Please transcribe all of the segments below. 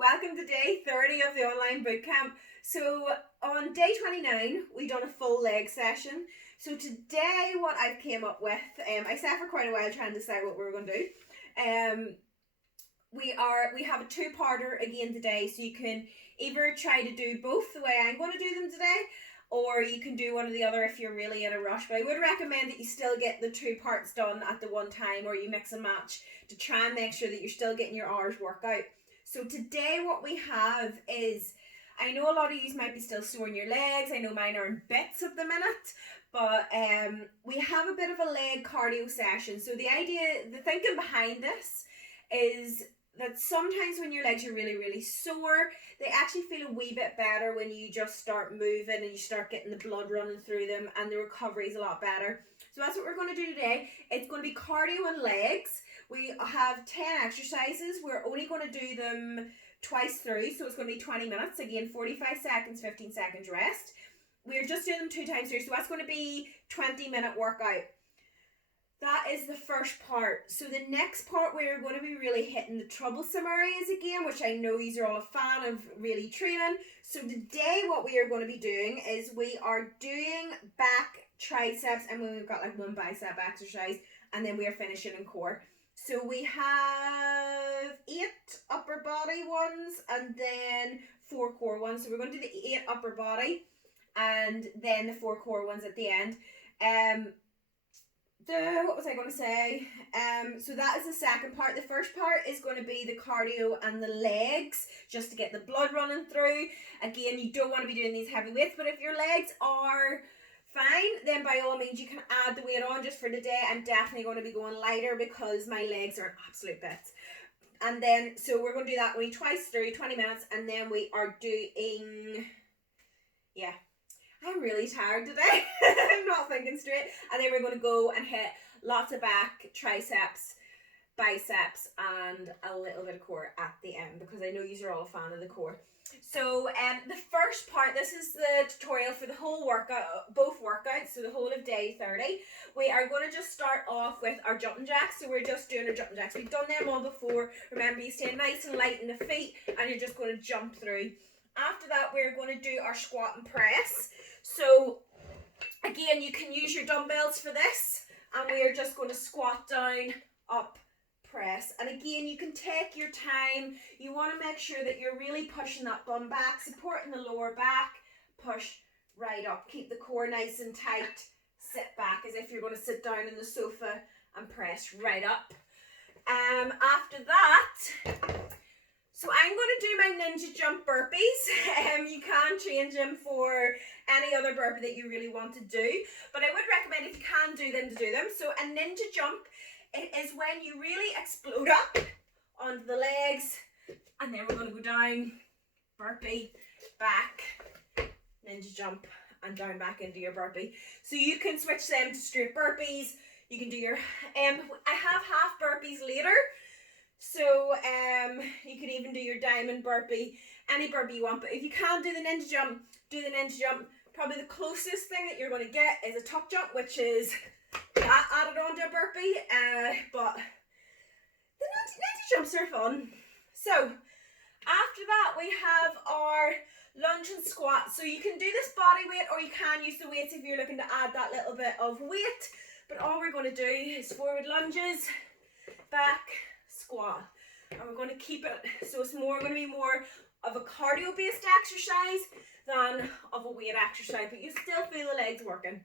Welcome to day 30 of the online bootcamp. So on day 29, we done a full leg session. So today what I've came up with, I sat for quite a while trying to decide what we were going to do. We have a two-parter again today, so you can either try to do both the way I'm going to do them today, or you can do one or the other if you're really in a rush. But I would recommend that you still get the two parts done at the one time, or you mix and match to try and make sure that you're still getting your hours workout. So today what we have is, I know a lot of you might be still sore in your legs. I know mine are in bits at the minute, but we have a bit of a leg cardio session. So the thinking behind this is that sometimes when your legs are really, really sore, they actually feel a wee bit better when you just start moving and you start getting the blood running through them, and the recovery is a lot better. So that's what we're going to do today. It's going to be cardio and legs. We have 10 exercises. We're only going to do them twice through, so it's going to be 20 minutes. Again, 45 seconds, 15 seconds rest. We're just doing them 2 times through, so that's going to be 20-minute workout. That is the first part. So the next part, we're going to be really hitting the troublesome areas again, which I know you are all a fan of really training. So today what we are going to be doing is we are doing back, triceps, and we've got like one bicep exercise, and then we are finishing in core. So we have 8 upper body ones and then 4 core ones. So we're going to do the 8 upper body and then the 4 core ones at the end. What was I going to say? So that is the second part. The first part is going to be the cardio and the legs, just to get the blood running through. Again, you don't want to be doing these heavy weights, but if your legs are fine, then by all means you can add the weight on. Just for today, I'm definitely going to be going lighter because my legs are an absolute bits. And then, so we're going to do that only twice through, 20 minutes, and then we are doing, yeah, I'm really tired today. I'm not thinking straight. And then we're going to go and hit lots of back, triceps, biceps, and a little bit of core at the end, because I know you are all a fan of the core. So the first part, this is the tutorial for the whole workout, both workouts, so the whole of day 30. We are going to just start off with our jumping jacks. So we're just doing our jumping jacks. We've done them all before. Remember, you stay nice and light in the feet and you're just going to jump through. After that, we're going to do our squat and press. So again, you can use your dumbbells for this, and we are just going to squat down, up, press. And again, you can take your time. You want to make sure that you're really pushing that bum back, supporting the lower back, push right up. Keep the core nice and tight. Sit back as if you're going to sit down in the sofa and press right up. After that, so I'm going to do my ninja jump burpees. You can change them for any other burpee that you really want to do, but I would recommend, if you can do them, to do them. So a ninja jump, it is when you really explode up onto the legs, and then we're going to go down, burpee, back, ninja jump, and down back into your burpee. So you can switch them to straight burpees. You can do your, I have half burpees later. So you could even do your diamond burpee, any burpee you want. But if you can't do the ninja jump, do the ninja jump. Probably the closest thing that you're going to get is a tuck jump, which is that added onto a burpee. But the ninja jumps are fun. So after that, we have our lunge and squat. So you can do this body weight, or you can use the weights if you're looking to add that little bit of weight. But all we're going to do is forward lunges, back, squat, and we're going to keep it, so it's going to be more of a cardio based exercise than of a weight exercise, but you still feel the legs working.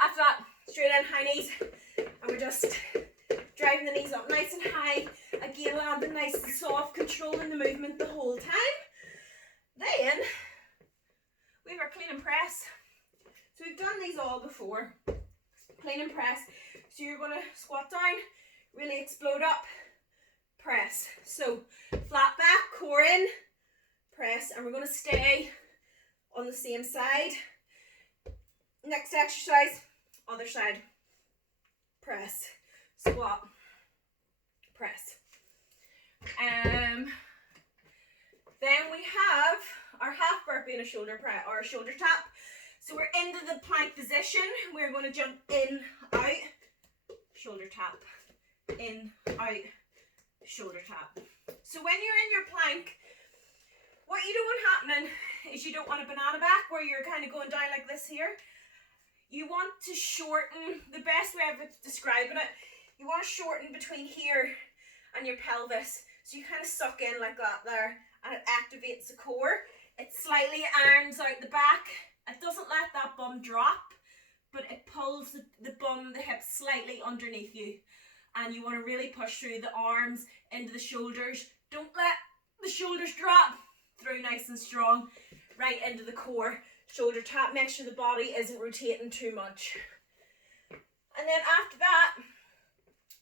After that, straight in, high knees, and we're just driving the knees up nice and high, again landing nice and soft, controlling the movement the whole time. Then we have our clean and press. So we've done these all before. Clean and press, so you're going to squat down, really explode up, press. So flat back, core in, press, and we're going to stay on the same side. Next exercise, other side, press, squat, press. Then we have our half burpee and a shoulder press or a shoulder tap. So we're into the plank position. We're going to jump in, out, shoulder tap, in, out, shoulder tap. So when you're in your plank, what you don't want happening is you don't want a banana back where you're kind of going down like this here. You want to shorten, the best way of describing it, you want to shorten between here and your pelvis. So you kind of suck in like that there, and it activates the core. It slightly irons out the back. It doesn't let that bum drop, but it pulls the bum, the hips slightly underneath you. And you want to really push through the arms into the shoulders. Don't let the shoulders drop. Through nice and strong, right into the core. Shoulder tap, make sure the body isn't rotating too much. And then after that,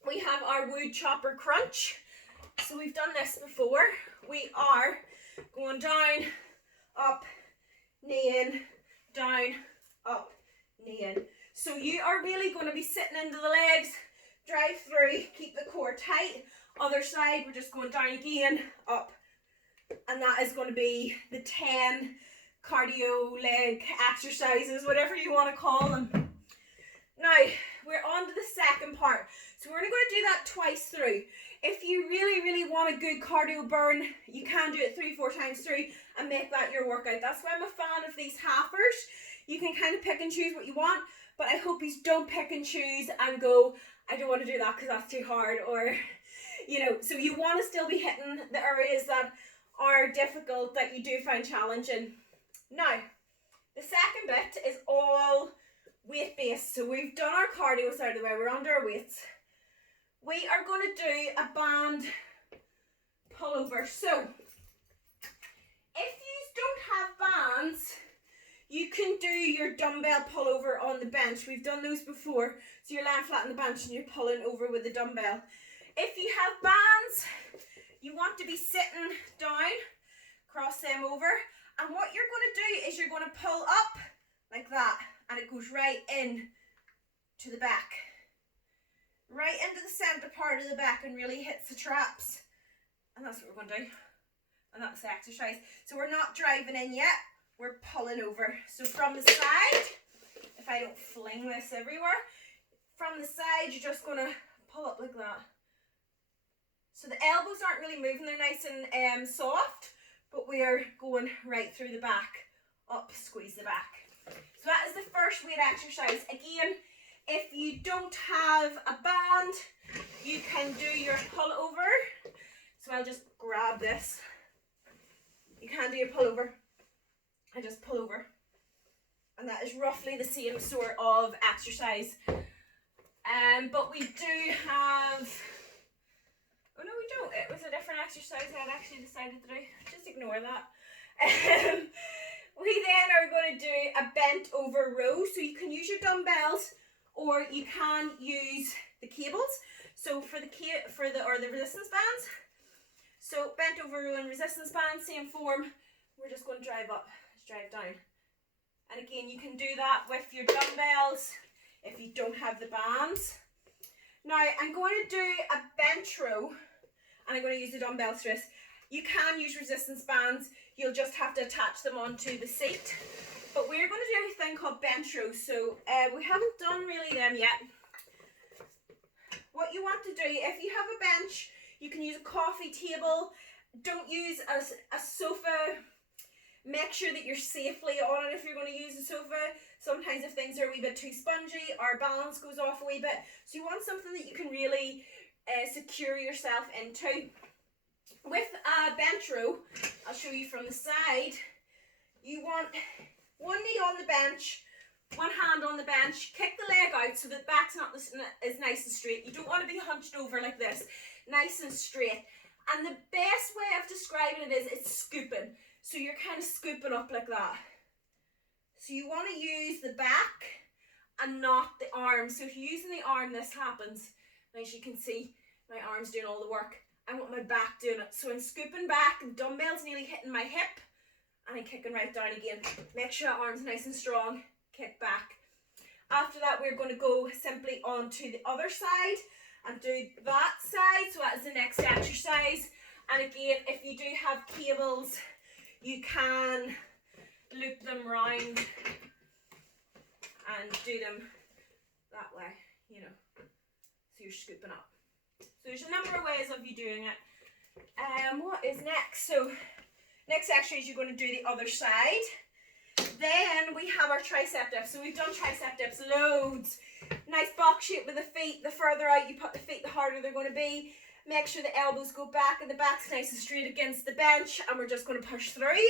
we have our wood chopper crunch. So we've done this before. We are going down, up, knee in, down, up, knee in. So you are really going to be sitting into the legs, drive through, keep the core tight. Other side, we're just going down again, up. And that is going to be the 10 cardio leg exercises, whatever you want to call them. Now, we're on to the second part. So we're only going to do that twice through. If you really, really want a good cardio burn, you can do it 3-4 times through and make that your workout. That's why I'm a fan of these halfers. You can kind of pick and choose what you want, but I hope you don't pick and choose and go, I don't want to do that because that's too hard, or, you know, so you want to still be hitting the areas that are difficult, that you do find challenging. Now, the second bit is all weight based. So we've done our cardio out of the way, we're under our weights. We are going to do a band pullover. So, if you don't have bands, you can do your dumbbell pullover on the bench. We've done those before. So you're lying flat on the bench and you're pulling over with the dumbbell. If you have bands, you want to be sitting down, cross them over, and what you're going to do is you're going to pull up like that, and it goes right in to the back, right into the center part of the back, and really hits the traps. And that's what we're going to do, and that's the exercise. So we're not driving in yet, we're pulling over. So from the side, if I don't fling this everywhere, from the side you're just going to pull up like that. So the elbows aren't really moving, they're nice and soft, but we are going right through the back, up, squeeze the back. So that is the first weight exercise. Again, if you don't have a band, you can do your pull over. So I'll just grab this. You can do your pull over. I just pull over. And that is roughly the same sort of exercise. But we do have... Oh no, we don't. It was a different exercise I had actually decided to do. Just ignore that. We then are going to do a bent over row. So you can use your dumbbells or you can use the cables. So for the resistance bands. So bent over row and resistance bands, same form. We're just going to drive up, drive down. And again, you can do that with your dumbbells if you don't have the bands. Now I'm going to do a bench row. And I'm going to use the dumbbells for this. You can use resistance bands. You'll just have to attach them onto the seat. But we're going to do a thing called bench rows. So we haven't done really them yet. What you want to do, if you have a bench, you can use a coffee table. Don't use a sofa. Make sure that you're safely on it if you're going to use a sofa. Sometimes if things are a wee bit too spongy, our balance goes off a wee bit. So you want something that you can really secure yourself into. With a bench row, I'll show you from the side, you want one knee on the bench, one hand on the bench, kick the leg out so that the back's not is nice and straight. You don't want to be hunched over like this, nice and straight. And the best way of describing it is it's scooping. So you're kind of scooping up like that. So you want to use the back and not the arm. So if you're using the arm, this happens. As you can see, my arm's doing all the work. I want my back doing it. So I'm scooping back, and dumbbell's nearly hitting my hip, and I'm kicking right down again. Make sure that arm's nice and strong. Kick back. After that, we're going to go simply onto the other side and do that side. So that is the next exercise. And again, if you do have cables, you can loop them round and do them that way, you know. So you're scooping up. So there's a number of ways of you doing it. What is next? So next exercise, you're going to do the other side. Then we have our tricep dips. So we've done tricep dips loads. Nice box shape with the feet. The further out you put the feet, the harder they're going to be. Make sure the elbows go back and the back's nice and straight against the bench, and we're just going to push through.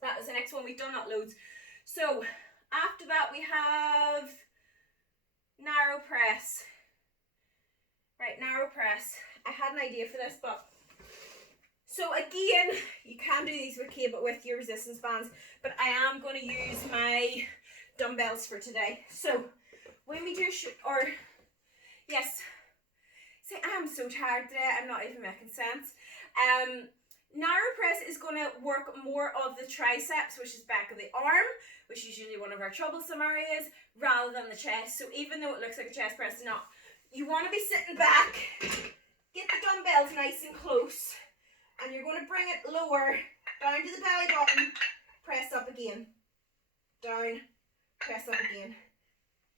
That is the next one. We've done that loads. So after that we have narrow press. Right, narrow press. I had an idea for this, but so again, you can do these with cable with your resistance bands, but I am going to use my dumbbells for today. So when we do, yes, see, I am so tired today, I'm not even making sense. Narrow press is going to work more of the triceps, which is back of the arm, which is usually one of our troublesome areas, rather than the chest. So even though it looks like a chest press, it's not. You want to be sitting back, get the dumbbells nice and close, and you're going to bring it lower, down to the belly button, press up again, down, press up again.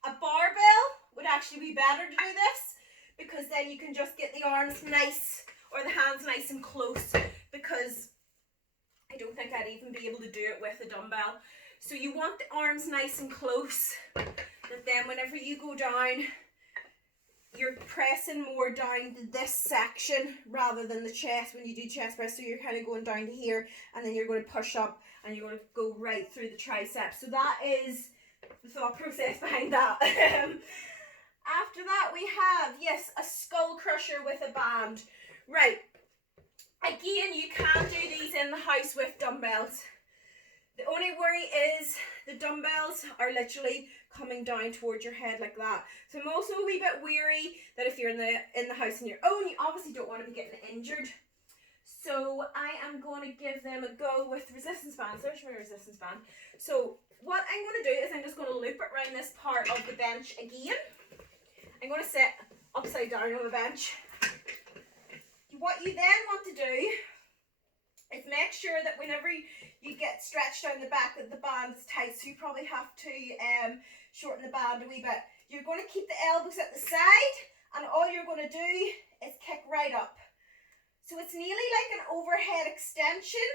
A barbell would actually be better to do this, because then you can just get the arms nice, or the hands nice and close, because I don't think I'd even be able to do it with a dumbbell. So you want the arms nice and close, that then whenever you go down, you're pressing more down to this section rather than the chest when you do chest press. So you're kind of going down to here, and then you're going to push up and you're going to go right through the triceps. So that is the thought process behind that. After that we have, yes, a skull crusher with a band. Right, again, you can do these in the house with dumbbells. The only worry is the dumbbells are literally coming down towards your head like that. So I'm also a wee bit weary that if you're in the house on your own, you obviously don't want to be getting injured. So I am going to give them a go with resistance bands. There's my resistance band. So what I'm going to do is I'm just going to loop it around this part of the bench again. I'm going to sit upside down on the bench. What you then want to do is make sure that whenever you get stretched down the back, that the band is tight. So you probably have to shorten the band a wee bit. You're going to keep the elbows at the side, and all you're going to do is kick right up. So it's nearly like an overhead extension,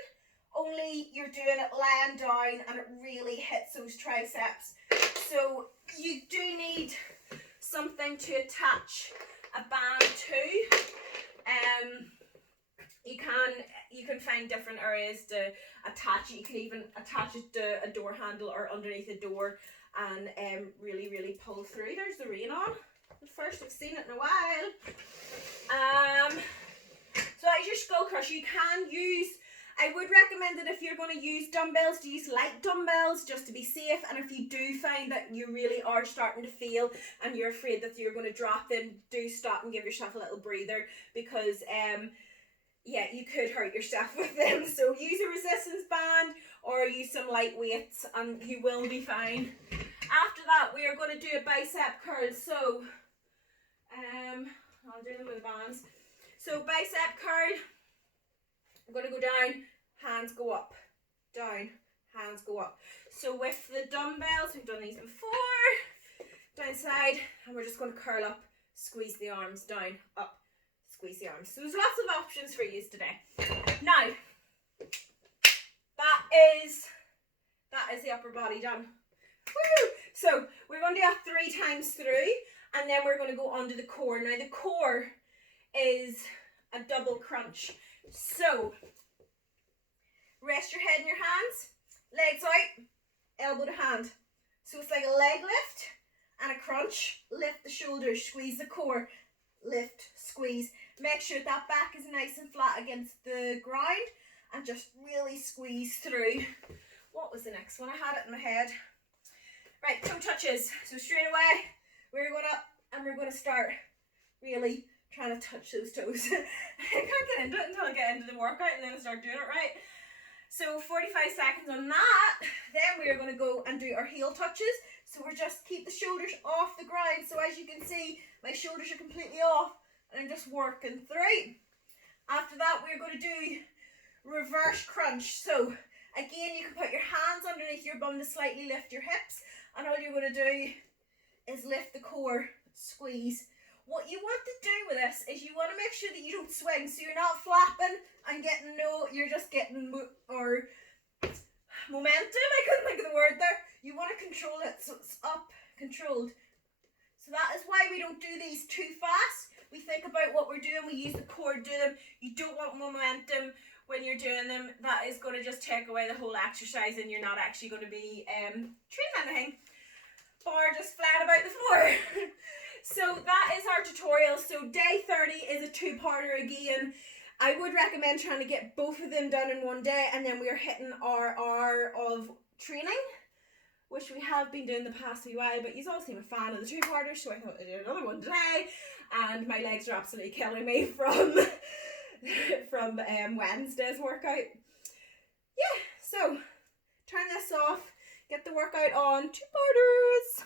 only you're doing it lying down, and it really hits those triceps. So you do need something to attach a band to. You can find different areas to attach it. You can even attach it to a door handle or underneath a door, and really pull through. There's the rain on. The first I've seen it in a while. So as your skull crusher, you can use, I would recommend that if you're going to use dumbbells, to use light dumbbells just to be safe. And if you do find that you really are starting to feel and you're afraid that you're going to drop, then do stop and give yourself a little breather, because yeah, you could hurt yourself with them. So use a resistance band or use some light weights and you will be fine. After that, we are going to do a bicep curl. So I'll do them with the bands. So bicep curl, I'm going to go down, hands go up, down, hands go up. So with the dumbbells, we've done these before, down side, and we're just going to curl up, squeeze the arms down, up, squeeze the arms. So there's lots of options for you today. Now, that is the upper body done. Woo! So we're going to do that 3 times through, and then we're going to go on to the core. Now the core is a double crunch. So rest your head in your hands, legs out, elbow to hand. So it's like a leg lift and a crunch. Lift the shoulders, squeeze the core, lift, squeeze. Make sure that back is nice and flat against the ground, and just really squeeze through. What was the next one? I had it in my head. Right, toe touches. So straight away, we're going up and we're going to start really trying to touch those toes. I can't get into it until I get into the workout, and then I start doing it right. So 45 seconds on that. Then we are going to go and do our heel touches. So we're just keep the shoulders off the ground. So as you can see, my shoulders are completely off, and I'm just working through. After that, we're going to do reverse crunch. So again, you can put your hands underneath your bum to slightly lift your hips, and all you're going to do is lift the core, squeeze. What you want to do with this is you want to make sure that you don't swing, so you're not flapping and getting you're just getting momentum. I couldn't think of the word there. You want to control it so it's up, controlled. So that is why we don't do these too fast. We think about what we're doing, we use the core to do them. You don't want momentum when you're doing them. That is going to just take away the whole exercise and you're not actually going to be training anything. Or just flat about the floor. So that is our tutorial. So day 30 is a two-parter again. I would recommend trying to get both of them done in one day, and then we are hitting our hour of training, which we have been doing the past few while, but you all seem a fan of the two-parters, so I thought I'd do another one today. And my legs are absolutely killing me from Wednesday's workout. Yeah, so turn this off, get the workout on, two-parters.